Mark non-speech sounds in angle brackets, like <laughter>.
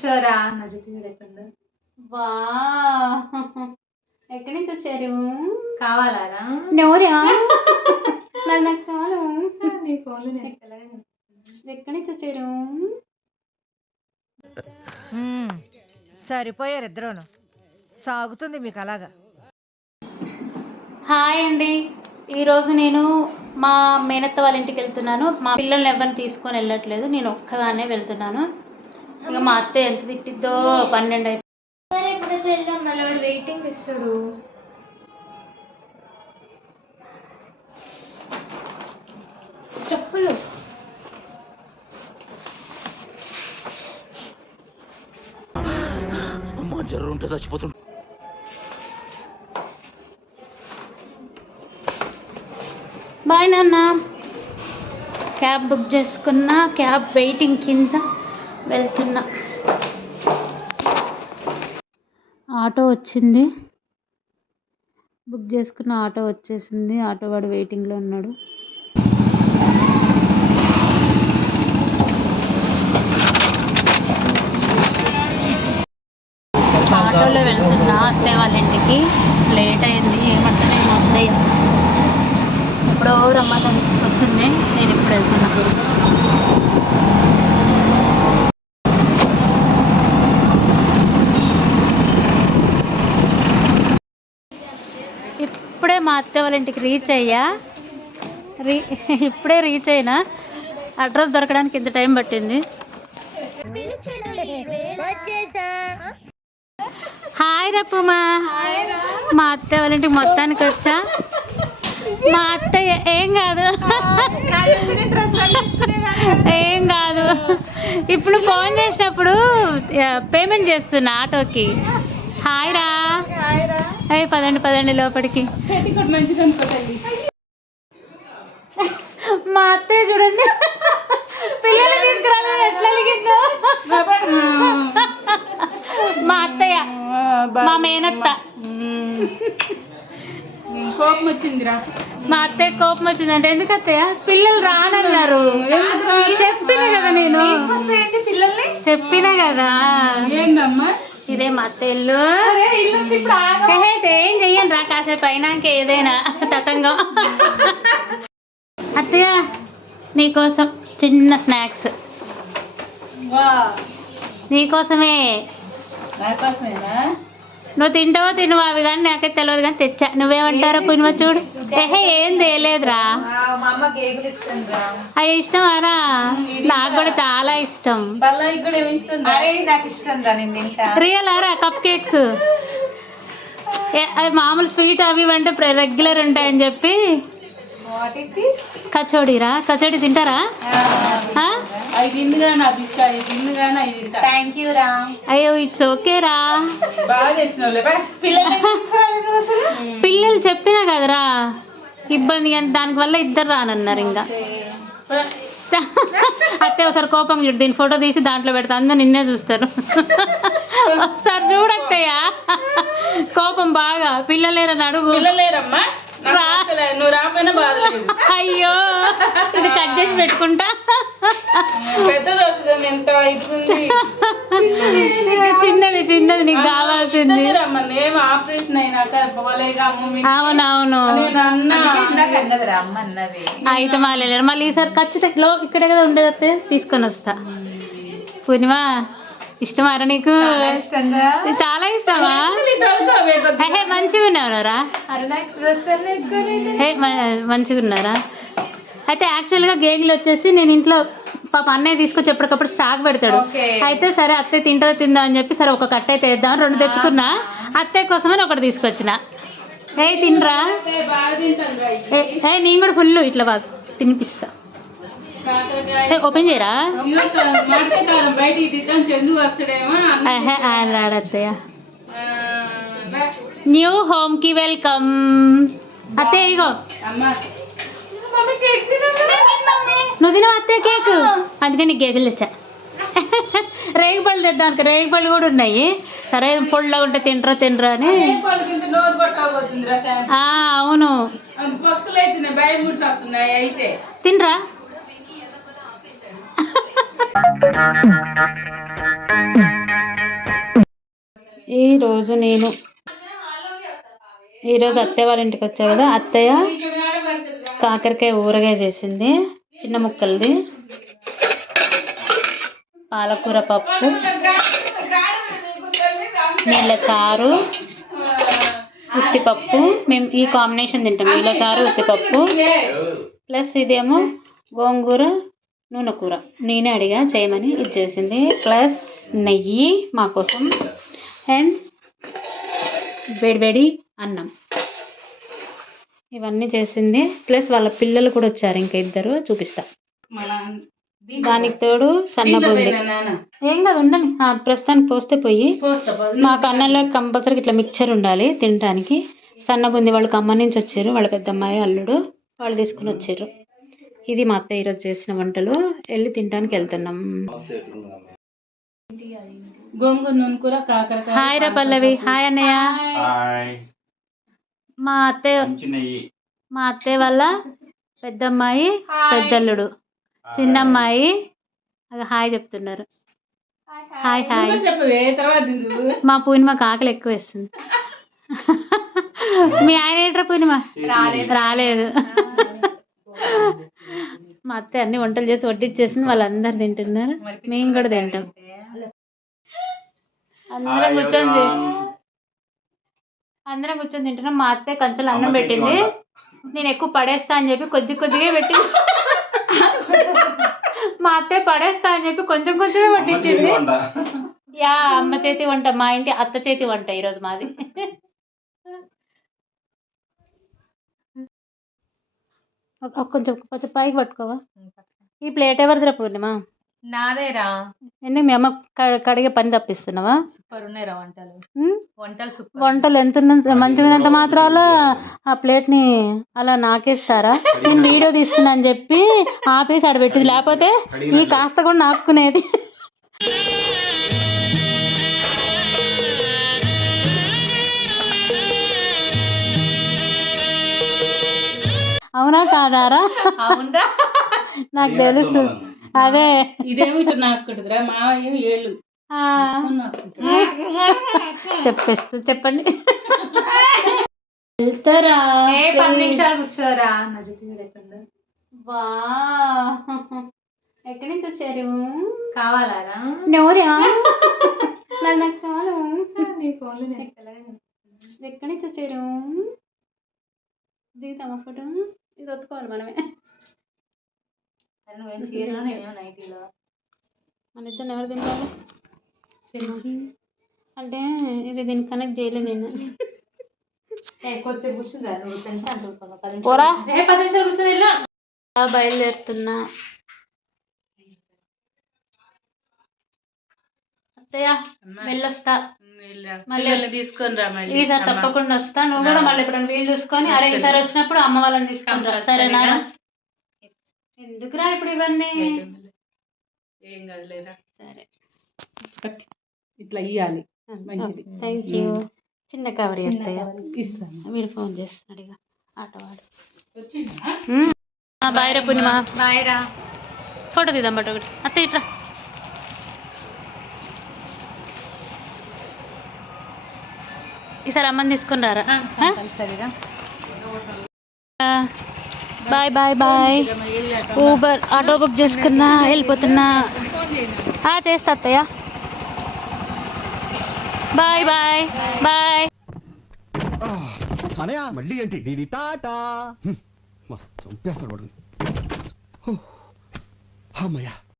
కూర్చోరా చూడకుండా వా ఎక్కడి నుంచి వచ్చారు? కావాలారా నోరా? <laughs> నాకు నాకు చాలు. నీ ఫోన్లో నేను తెల్లగా ఎక్కడి నుంచి వచ్చారు. సరిపోయారు ఇద్దరును. సాగుతుంది మీకు అలాగా. హాయ్ అండి. ఈరోజు నేను మా మేనత్త వాళ్ళ ఇంటికి వెళ్తున్నాను. మా పిల్లల్ని ఎవరిని తీసుకొని వెళ్ళట్లేదు. నేను ఒక్కదాన్నే వెళ్తున్నాను. ఇక మా అత్త ఎంత తిట్టిద్దో పన్నెండు అయిపోయి వెయిటింగ్ ఇస్తాడు. చెప్పులు. అమ్మ జ్వరం ఉంటే చచ్చిపోతుంటా బాయ్ నాన్న. క్యాబ్ బుక్ చేసుకున్నా క్యాబ్ వెయిటింగ్ కింద. వెళ్తున్నా. ఆటో వచ్చింది. బుక్ చేసుకున్న ఆటో వచ్చేసింది. ఆటో వాడు వెయిటింగ్లో ఉన్నాడు. ఆటోలో వెళ్తున్నా. అత్తయ్య వాళ్ళ ఇంటికి. లేట్ అయింది. ఏమంటే నేను అత్తయ్య. ఎప్పుడో రమ్మని వస్తుంది. నేను ఇప్పుడు వెళ్తున్నా. ఇప్పుడే మా అత్తయ్య వాళ్ళ ఇంటికి రీచ్ అయ్యా. రీ ఇప్పుడే రీచ్ అయినా. అడ్రస్ దొరకడానికి ఇంత టైం పట్టింది. హాయ్ రప్పుమా మా అత్తయ్య వాళ్ళ ఇంటికి మొత్తానికి వచ్చా. మా అత్తయ్య ఏం కాదు. ఏం కాదు. ఇప్పుడు ఫోన్ చేసినప్పుడు పేమెంట్ చేస్తున్నా ఆటోకి. హాయ్ రా అయ్యి పదండి పదండి లోపలికి. మా అత్తయ్య చూడండి. పిల్లలు తీసుకురాలని ఎట్లా అలిగిందో? మా అత్తయ్య మా మేనత్త. కోపం వచ్చిందిరా మా అత్తయ్య కోపం వచ్చిందంటే ఎందుకు అత్తయ్య? పిల్లలు రానన్నారు. చెప్పిన కదా నేను. పిల్లల్ని? చెప్పిన కదా. ఏందమ్మా? ఇదే మా ఏహే, ఏం చెయ్యను రా కాసేపు అయినాక ఏదైనా తతంగం. అత్తయ్య నీకోసం చిన్న స్నాక్స్. నీకోసమే. నువ్వు తింటావో తినవో అవి కానీ నాకైతే తెలియదు కానీ తెచ్చా. నువ్వేమంటారో పుణ్యమ చూడు. ఏహే ఏం తేలేదురా అవి ఇష్టమారా? నాకు కూడా. చాలా ఇష్టం. నాకు రియల్ ఆరా కప్ కేక్స్? ఏ- అది మామూలు స్వీట్ అవి అంటే రెగ్యులర్ ఉంటాయని చెప్పి కచోడీరా కచోడీ తింటారా? అయ్యో ఇట్స్ ఓకే రా. బాగా తెలిసిన పిల్లలు పిల్లలు చెప్పినా కదరా. ఇబ్బంది కానీ దానికి వల్ల ఇద్దరు రానన్నారు ఇంకా. <laughs> అత్తే ఒకసారి కోపం చూడు దీని ఫోటో తీసి దాంట్లో పెడతా. అందరు నిన్నే చూస్తారు. <laughs> ఒకసారి చూడత్తయ్య కోపం బాగా. పిల్లలేరని అడుగు. పిల్లలేరమ్మా. నువ్వు రాకపోయినా బాధ లేదు అయ్యో ఇది కట్ చేసి పెట్టుకుంటా? పెద్ద దోశలు ఎంత ఇస్తుంది చిన్నది చిన్నది నీకు కావాల్సింది. ఏం ఆపరేషన్ అయినాక పోలేగా అవునవును. నేను అన్నా అయితే మళ్ళీ వెళ్ళారు మళ్ళీ ఈసారి ఖచ్చితంగా లో ఇక్కడే కదా ఉండేది అత్తే తీసుకొని వస్తా. పూర్ణిమా ఇష్టమారా నీకు? చాలా ఇష్టమా? హే మంచిగా ఉన్నారా హే మంచిగా ఉన్నారా అయితే యాక్చువల్గా గేగులు వచ్చేసి నేను ఇంట్లో పాప అన్నయ్య తీసుకొచ్చి ఎప్పటికప్పుడు స్టాక్ పెడతాడు. అయితే సరే అత్తయ్య తింటో తిందా అని చెప్పి సరే ఒక కట్ట అయితే వేద్దాం రెండు తెచ్చుకున్నా. అత్తయ్య కోసమని ఒకటి తీసుకొచ్చిన. ఏ తినరా? ఏ నేను కూడా ఫుల్ ఇట్లా బాగా తినిపిస్తా. ఏ, ఓపెన్ చేయరా? బయటికి అత్తయ్య. న్యూ హోమ్కి వెల్కమ్. అత్తయ్య ఇగో. నువ్వు తినవు అత్తయ్య కేక్? అందుకే నీకు కేకులు తెచ్చా. రేగిపళ్ళు తెద్దానికి రేగిపళ్ళు కూడా ఉన్నాయి. సరే పొడిలో ఉంటే తినరా తినరా అని. అవును. తినరా ఈ రోజు నేను ఈరోజు అత్తయ్య వాళ్ళ ఇంటికి వచ్చావు కదా? అత్తయ్య కాకరకాయ ఊరగాయ చేసింది చిన్న ముక్కలది. పాలకూర పప్పు నీళ్ళ చారు ఉత్తిపప్పు మేము ఈ కాంబినేషన్ తింటాం నీళ్ళ చారు ఉత్తిపప్పు ప్లస్ ఇదేమో గోంగూర నూనె కూర. నేనే అడిగా చేయమని ఇది చేసింది. ప్లస్ నెయ్యి మా కోసం. అండ్ వేడివేడి అన్నం. ఇవన్నీ చేసింది. ప్లస్ వాళ్ళ పిల్లలు కూడా వచ్చారు ఇంకా ఇద్దరు. చూపిస్తా. దానికి తోడు సన్న బూంది. ఏం కాదు ఉండండి. ఆ, ప్రస్తుతానికి పోస్తే పోయి. మాకు అన్నంలో కంపల్సరీ ఇట్లా మిక్చర్ ఉండాలి తినడానికి సన్న బూంది వాళ్ళు ఖమ్మం నుంచి వచ్చారు. వాళ్ళ పెద్దమ్మాయి అల్లుడు వాళ్ళు తీసుకుని వచ్చారు. ఇది మా అత్త ఈరోజు చేసిన వంటలు. వెళ్ళి తినడానికి వెళ్తున్నాం. గోంగూర నూనె కూర కాకరకాయ హాయ్ రా పల్లవి. హాయ్ అన్నయ్య. హాయ్. మా అత్తయ్య మా అత్తయ్య వాళ్ళ పెద్దమ్మాయి పెద్దల్లుడు. చిన్నమ్మాయి. అది హాయ్ చెప్తున్నారు. Hi hi. చెప్పవే తర్వాత తిందు. మా పూర్ణిమకు ఆకలి ఎక్కువ వేస్తుంది. <laughs> మీ ఆయన ఏంట్రా పూర్ణిమ? రాలేదు. <laughs> మా అత్తయ్య అన్ని వంటలు చేసి వడ్డిచ్చేసింది వాళ్ళందరు తింటున్నారు. మేము కూడా తింటాం. అందరం కూర్చొని అందరం కూర్చొని తింటున్నాం. మా అత్తయ్య కంచెలు అన్నం పెట్టింది. నేను ఎక్కువ పడేస్తా అని చెప్పి కొద్ది కొద్దిగా పెట్టి మా అత్తయ్య పడేస్తా అని చెప్పి కొంచెం కొంచెమే పట్టించింది. యా అమ్మ చేతి వంట. మా ఇంటి అత్త చేతి వంట ఈరోజు మాది. కొంచెం కొంచెం పైకి పట్టుకోవా? ఈ ప్లేట్ ఎవరిదిరా పూర్ణిమ? నాదేరా. ఎందుకు మీ అమ్మ క- కడిగే పని తప్పిస్తున్నావా? సూపర్ ఉన్నాయిరా వంటలు? వంటలు సూపర్. వంటలు ఎంత ఉన్నంత మంచిగా ఉన్నంత మాత్రాల ఆ ప్లేట్ని అలా నాకేస్తారా? నేను వీడియో తీస్తున్నా అని చెప్పి ఆపేసి ఆడబెట్టింది లేకపోతే ఈ కాస్త కూడా నాకునేది అవునా కాదారా? అవునరా నాకు తెలుసు. అదే. ఇదేమి ఇట్లా నాకుంటుందిరా మా ఏమి ఏళ్ళు. చెప్పేస్తూ చెప్పండి. వెళ్తారా? ఏ పది నిమిషాలు కూర్చోరా అన్నది. వా. ఎక్కడి నుంచి వచ్చారు? కావాలారా? నోరా? నాకు నాకు చాలు. నీ ఫోన్లో ఎక్కడి నుంచి వచ్చారు? దిగుతామా ఫోటో. ఇది ఒత్తుకోవాలి మనమే. నువ్వేం చీరలో నేనేమో నైటీలో? మన ఇద్దరు ఎవరు తింటారు? అంటే ఇది దీన్ని కనెక్ట్ చేయలే నేను. వెళ్ళు. బయలుదేరుతున్నా. అత్తయ్య వెళ్ళొస్తా. మళ్ళీ- తీసుకొని రా మళ్ళీ. ఈసారి తప్పకుండా వస్తా. నువ్వు కూడా మళ్ళీ ఎప్పుడైనా వీలు చూసుకొని అరే ఈసారి వచ్చినప్పుడు అమ్మ వాళ్ళని తీసుకొని రా. సరేనా? ఎందుకురా ఇప్పుడు ఇవన్నీ? ఏం కాదులేరా. సరే. ఇట్లా ఇయ్యాలి. మంచిది. Thank you. చిన్న కవర్ ఇస్తాను. వీడు ఫోన్ చేస్తున్నాడు ఇక ఆటో వాడు వచ్చిందా? బాయ్ రా పూర్ణిమ. బాయ్ రా. ఫోటో తీద్దాం బట్ ఒకటి. అత్త ఇట్రా ఈసారి అమ్మని తీసుకుని రారా? సరిగా bye bye bye. Uber auto book చేసుకున్నా వెళ్ళిపోతున్నా. చేస్తా అత్తయ్య. Bye bye bye. అనయా మళ్ళీ ఏంటి? డిడి టాటా మస్తు చంపేస్తాడు వాడు. అమ్మయ్యా.